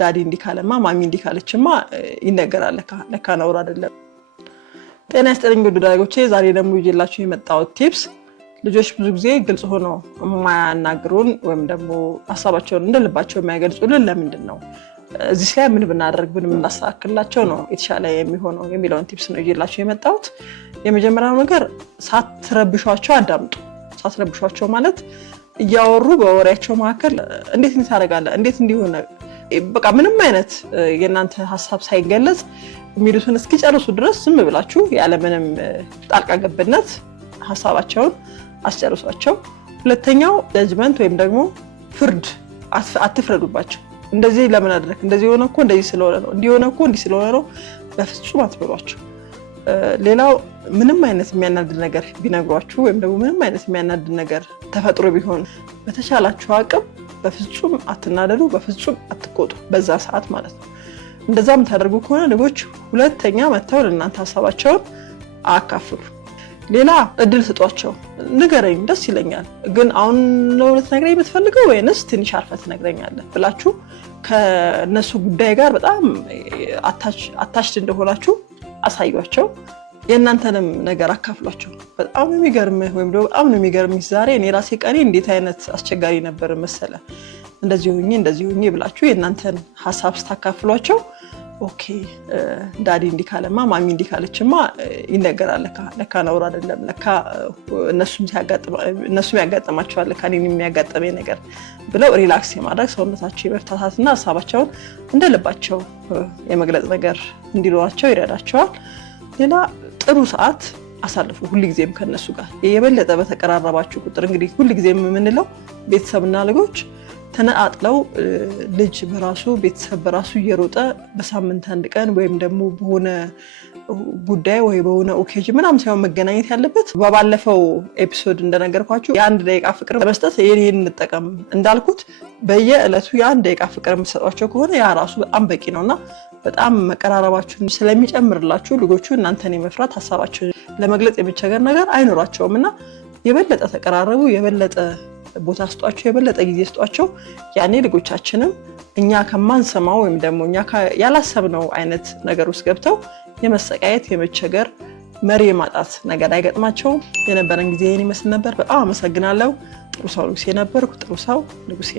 ዳዲ እንዲካለማ ማሚ እንዲካለችማ ይነገራል ለካ ነውር አይደለም። ጤና ይስጥልኝ ወዳጆቼ፣ ዛሬ ደግሞ ይዤላችሁ የመጣሁት ቲፕስ ልጆች ብዙ ጊዜ ግልጽ ሆነው የማያናግሩን ወይም ደግሞ ሐሳባቸውን እንደልባቸው የማይገልጹልን ለምንድን ነው? እዚህ ላይ ምን ብናደርግ ምን እናስተካክላቸው ነው የተሻለ የሚሆነው የሚለውን ቲፕስ ነው ይዤላችሁ የመጣሁት። የመጀመሪያው ነገር ሳትረብሿቸው አዳምጡ። ሳትረብሿቸው ማለት እያወሩ በወሬያቸው መካከል እንዴት ታደርጋለህ እንዴት እንዲሆነ በቃ ምንም አይነት የናንተ ሐሳብ ሳይገለጽ የሚሉትን እስኪጨርሱ ድረስ ዝም ብላችሁ ያለ ምንም ጣልቃ ገብነት ሐሳባቸውን አስጨርሷቸው። ሁለተኛው ጀጅመንት ወይም ደግሞ ፍርድ አትፍረዱባቸው። እንደዚህ ለምን አደረክ እንደዚህ ሆነ እኮ እንደዚህ ስለሆነ ነው እንዲሆነ እኮ እንዲህ ስለሆነ ነው በፍጹም አትበሏቸው። ሌላው ምንም አይነት የሚያናድድ ነገር ቢነግሯችሁ ወይም ደግሞ ምንም አይነት የሚያናድድ ነገር ተፈጥሮ ቢሆን በተቻላችሁ አቅም በፍጹም አትናደዱ፣ በፍጹም አትቆጡ በዛ ሰዓት ማለት ነው። እንደዛም ታደርጉ ከሆነ ልጆች ሁለተኛ መተው ለእናንተ ሐሳባቸውን አካፍሉ። ሌላ እድል ስጧቸው። ንገረኝ ደስ ይለኛል ግን አሁን ነው ልትነግረኝ የምትፈልገው ወይንስ ትንሽ አርፈህ ትነግረኛለህ ብላችሁ ከነሱ ጉዳይ ጋር በጣም አታችድ እንደሆናችሁ አሳዩአቸው። የእናንተንም ነገር አካፍሏቸው። በጣም ነው የሚገርምህ ወይም ደግሞ በጣም ነው የሚገርምሽ ዛሬ እኔ ራሴ ቀኔ እንዴት አይነት አስቸጋሪ ነበር መሰለ እንደዚህ ሆኜ ብላችሁ የእናንተን ሐሳብ ስታካፍሏቸው ኦኬ ዳዲ እንዲካለማ ማሚ እንዲካለችማ ይነገራል ለካ ነውር አይደለም ለካ እነሱም ያጋጥማቸዋል ለካ እኔም የሚያጋጥመኝ ነገር ብለው ሪላክስ የማድረግ ሰውነታቸው የመፍታታትና ሐሳባቸውን እንደልባቸው የመግለጽ ነገር እንዲኖራቸው ይረዳቸዋል። ሌላ ጥሩ ሰዓት አሳልፉ ሁልጊዜም ከነሱ ጋር የበለጠ በተቀራረባችሁ ቁጥር እንግዲህ ሁልጊዜም የምንለው ቤተሰብና ልጆች ተነጣጥለው ልጅ በራሱ ቤተሰብ በራሱ እየሮጠ በሳምንት አንድ ቀን ወይም ደግሞ በሆነ ጉዳይ ወይ በሆነ ኦኬዥን ምናምን ሳይሆን መገናኘት ያለበት በባለፈው ኤፒሶድ እንደነገርኳችሁ የአንድ ደቂቃ ፍቅር ለመስጠት ይሄን እንጠቀም እንዳልኩት በየዕለቱ የአንድ ደቂቃ ፍቅር የምትሰጧቸው ከሆነ ያ ራሱ በጣም በቂ ነውና በጣም መቀራረባችሁን ስለሚጨምርላችሁ ልጆቹ እናንተን የመፍራት ሐሳባቸውን ለመግለጽ የሚቸገር ነገር አይኖራቸውምና የበለጠ ተቀራረቡ፣ የበለጠ ቦታ ስጧቸው፣ የበለጠ ጊዜ ስጧቸው። ያኔ ልጆቻችንም እኛ ከማንሰማው ወይም ደግሞ እኛ ያላሰብነው አይነት ነገር ውስጥ ገብተው የመሰቃየት የመቸገር መሪ የማጣት ነገር አይገጥማቸውም። የነበረን ጊዜ ይሄን ይመስል ነበር። በጣም አመሰግናለሁ። ጥሩ ሰው ንጉሴ ነበርኩ። ጥሩ ሰው ንጉሴ